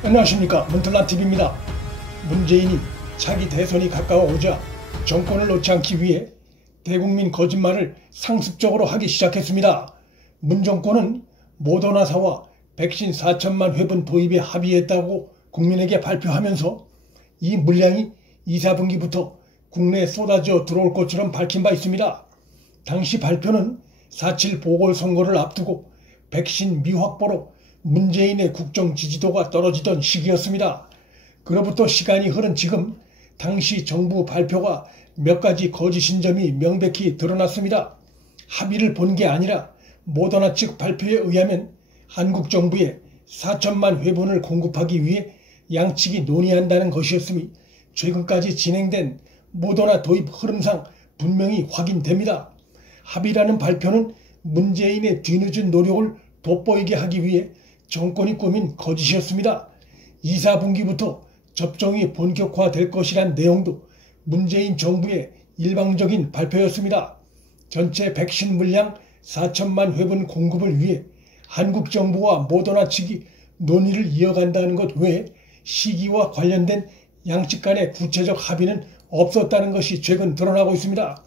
안녕하십니까, 문틀란TV입니다. 문재인이 차기 대선이 가까워오자 정권을 놓지 않기 위해 대국민 거짓말을 상습적으로 하기 시작했습니다. 문 정권은 모더나사와 백신 4천만 회분 도입에 합의했다고 국민에게 발표하면서 이 물량이 2, 4분기부터 국내에 쏟아져 들어올 것처럼 밝힌 바 있습니다. 당시 발표는 4.7 보궐선거를 앞두고 백신 미확보로 문재인의 국정 지지도가 떨어지던 시기였습니다. 그로부터 시간이 흐른 지금 당시 정부 발표가 몇 가지 거짓인 점이 명백히 드러났습니다. 합의를 본 게 아니라 모더나 측 발표에 의하면 한국 정부에 4천만 회분을 공급하기 위해 양측이 논의한다는 것이었으니 최근까지 진행된 모더나 도입 흐름상 분명히 확인됩니다. 합의라는 발표는 문재인의 뒤늦은 노력을 돋보이게 하기 위해 정권이 꾸민 거짓이었습니다. 2, 4분기부터 접종이 본격화될 것이란 내용도 문재인 정부의 일방적인 발표였습니다. 전체 백신 물량 4천만 회분 공급을 위해 한국 정부와 모더나 측이 논의를 이어간다는 것 외에 시기와 관련된 양측 간의 구체적 합의는 없었다는 것이 최근 드러나고 있습니다.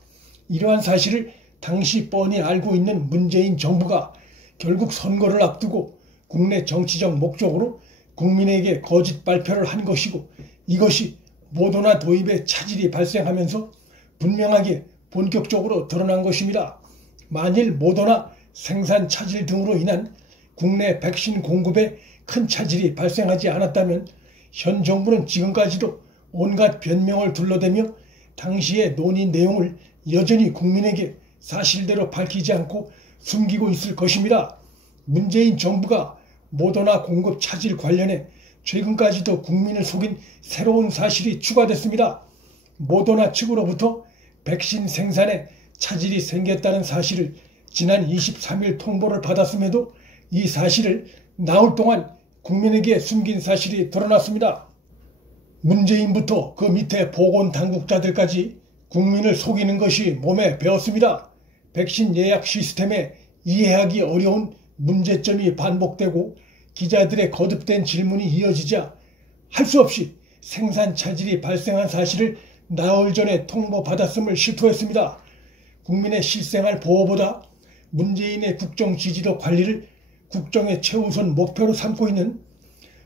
이러한 사실을 당시 뻔히 알고 있는 문재인 정부가 결국 선거를 앞두고 국내 정치적 목적으로 국민에게 거짓 발표를 한 것이고, 이것이 모더나 도입에 차질이 발생하면서 분명하게 본격적으로 드러난 것입니다. 만일 모더나 생산 차질 등으로 인한 국내 백신 공급에 큰 차질이 발생하지 않았다면 현 정부는 지금까지도 온갖 변명을 둘러대며 당시의 논의 내용을 여전히 국민에게 사실대로 밝히지 않고 숨기고 있을 것입니다. 문재인 정부가 모더나 공급 차질 관련해 최근까지도 국민을 속인 새로운 사실이 추가됐습니다. 모더나 측으로부터 백신 생산에 차질이 생겼다는 사실을 지난 23일 통보를 받았음에도 이 사실을 나흘 동안 국민에게 숨긴 사실이 드러났습니다. 문재인부터 그 밑에 보건당국자들까지 국민을 속이는 것이 몸에 배었습니다. 백신 예약 시스템에 이해하기 어려운 문제점이 반복되고 기자들의 거듭된 질문이 이어지자 할 수 없이 생산 차질이 발생한 사실을 나흘 전에 통보받았음을 실토했습니다. 국민의 실생활 보호보다 문재인의 국정 지지도 관리를 국정의 최우선 목표로 삼고 있는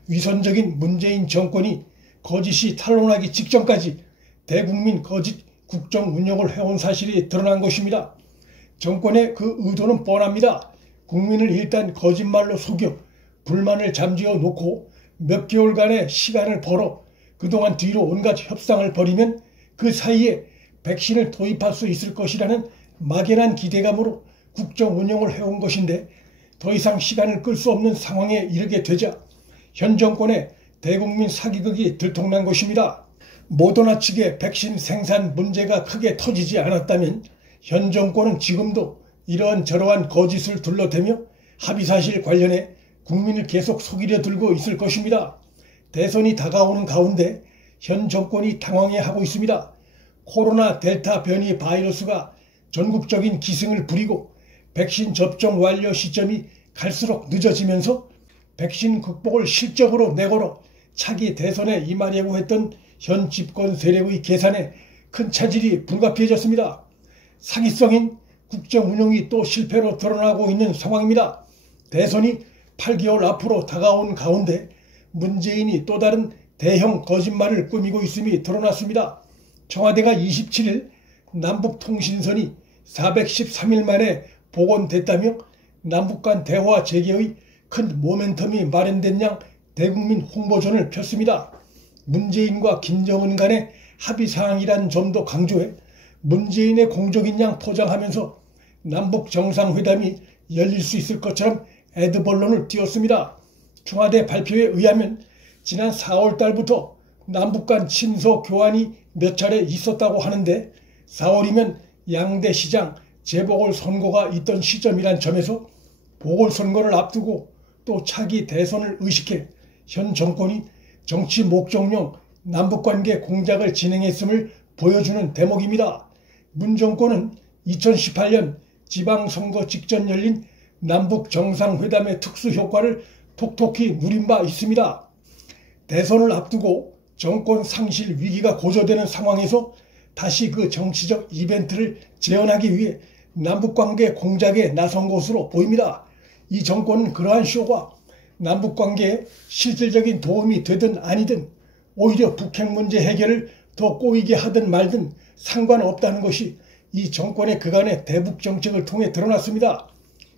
위선적인 문재인 정권이 거짓이 탄로나기 직전까지 대국민 거짓 국정 운영을 해온 사실이 드러난 것입니다. 정권의 그 의도는 뻔합니다. 국민을 일단 거짓말로 속여 불만을 잠재워 놓고 몇 개월간의 시간을 벌어 그동안 뒤로 온갖 협상을 벌이면 그 사이에 백신을 도입할 수 있을 것이라는 막연한 기대감으로 국정 운영을 해온 것인데, 더 이상 시간을 끌 수 없는 상황에 이르게 되자 현 정권의 대국민 사기극이 들통난 것입니다. 모더나 측의 백신 생산 문제가 크게 터지지 않았다면 현 정권은 지금도 이러한 저러한 거짓을 둘러대며 합의사실 관련해 국민을 계속 속이려 들고 있을 것입니다. 대선이 다가오는 가운데 현 정권이 당황해하고 있습니다. 코로나 델타 변이 바이러스가 전국적인 기승을 부리고 백신 접종 완료 시점이 갈수록 늦어지면서 백신 극복을 실적으로 내걸어 차기 대선에 임하려고 했던 현 집권 세력의 계산에 큰 차질이 불가피해졌습니다. 사기성인 국정 운영이 또 실패로 드러나고 있는 상황입니다. 대선이 8개월 앞으로 다가온 가운데 문재인이 또 다른 대형 거짓말을 꾸미고 있음이 드러났습니다. 청와대가 27일 남북통신선이 413일 만에 복원됐다며 남북 간 대화 재개의 큰 모멘텀이 마련된 양 대국민 홍보전을 폈습니다. 문재인과 김정은 간의 합의사항이란 점도 강조해 문재인의 공적인 양 포장하면서 남북 정상회담이 열릴 수 있을 것처럼 애드벌론을 띄웠습니다. 청와대 발표에 의하면 지난 4월 달부터 남북 간 친서 교환이 몇 차례 있었다고 하는데 4월이면 양대 시장 재보궐선거가 있던 시점이란 점에서 보궐선거를 앞두고 또 차기 대선을 의식해 현 정권이 정치 목적용 남북관계 공작을 진행했음을 보여주는 대목입니다. 문 정권은 2018년 지방선거 직전 열린 남북 정상회담의 특수 효과를 톡톡히 누린 바 있습니다. 대선을 앞두고 정권 상실 위기가 고조되는 상황에서 다시 그 정치적 이벤트를 재현하기 위해 남북관계 공작에 나선 것으로 보입니다. 이 정권은 그러한 쇼가 남북관계에 실질적인 도움이 되든 아니든 오히려 북핵 문제 해결을 더 꼬이게 하든 말든 상관없다는 것이 이 정권의 그간의 대북 정책을 통해 드러났습니다.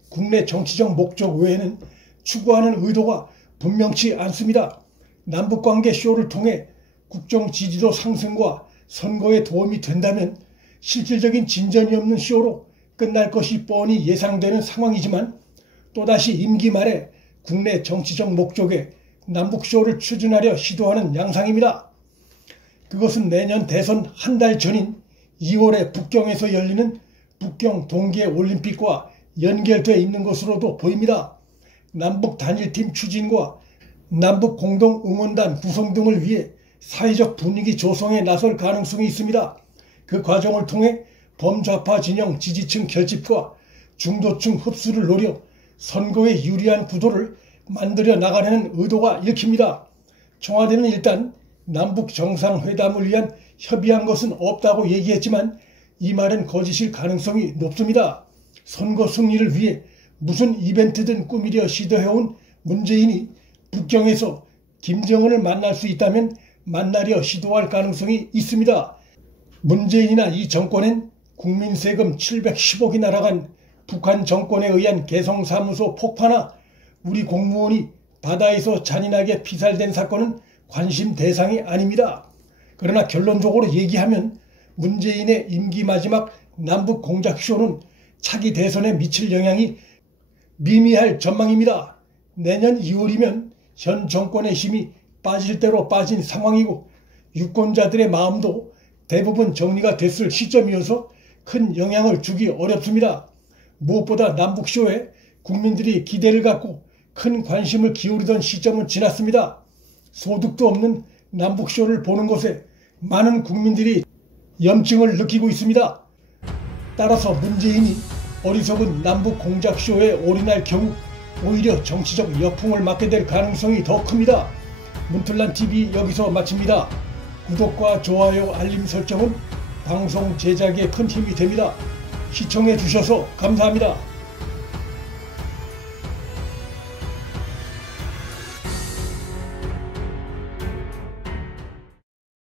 국내 정치적 목적 외에는 추구하는 의도가 분명치 않습니다. 남북관계 쇼를 통해 국정 지지도 상승과 선거에 도움이 된다면 실질적인 진전이 없는 쇼로 끝날 것이 뻔히 예상되는 상황이지만 또다시 임기 말에 국내 정치적 목적에 남북쇼를 추진하려 시도하는 양상입니다. 그것은 내년 대선 한 달 전인 2월에 북경에서 열리는 북경 동계올림픽과 연결되어 있는 것으로도 보입니다. 남북 단일팀 추진과 남북 공동응원단 구성 등을 위해 사회적 분위기 조성에 나설 가능성이 있습니다. 그 과정을 통해 범좌파 진영 지지층 결집과 중도층 흡수를 노려 선거에 유리한 구도를 만들어 나가려는 의도가 읽힙니다. 청와대는 일단 남북 정상회담을 위한 협의한 것은 없다고 얘기했지만 이 말은 거짓일 가능성이 높습니다. 선거 승리를 위해 무슨 이벤트든 꾸미려 시도해온 문재인이 북경에서 김정은을 만날 수 있다면 만나려 시도할 가능성이 있습니다. 문재인이나 이 정권엔 국민 세금 710억이 날아간 북한 정권에 의한 개성사무소 폭파나 우리 공무원이 바다에서 잔인하게 피살된 사건은 관심 대상이 아닙니다. 그러나 결론적으로 얘기하면 문재인의 임기 마지막 남북 공작쇼는 차기 대선에 미칠 영향이 미미할 전망입니다. 내년 2월이면 현 정권의 힘이 빠질 대로 빠진 상황이고 유권자들의 마음도 대부분 정리가 됐을 시점이어서 큰 영향을 주기 어렵습니다. 무엇보다 남북쇼에 국민들이 기대를 갖고 큰 관심을 기울이던 시점은 지났습니다. 소득도 없는 남북쇼를 보는 것에 많은 국민들이 염증을 느끼고 있습니다. 따라서 문재인이 어리석은 남북 공작쇼에 올인할 경우 오히려 정치적 역풍을 맞게 될 가능성이 더 큽니다. 문틀란TV 여기서 마칩니다. 구독과 좋아요, 알림 설정은 방송 제작에 큰 힘이 됩니다. 시청해 주셔서 감사합니다.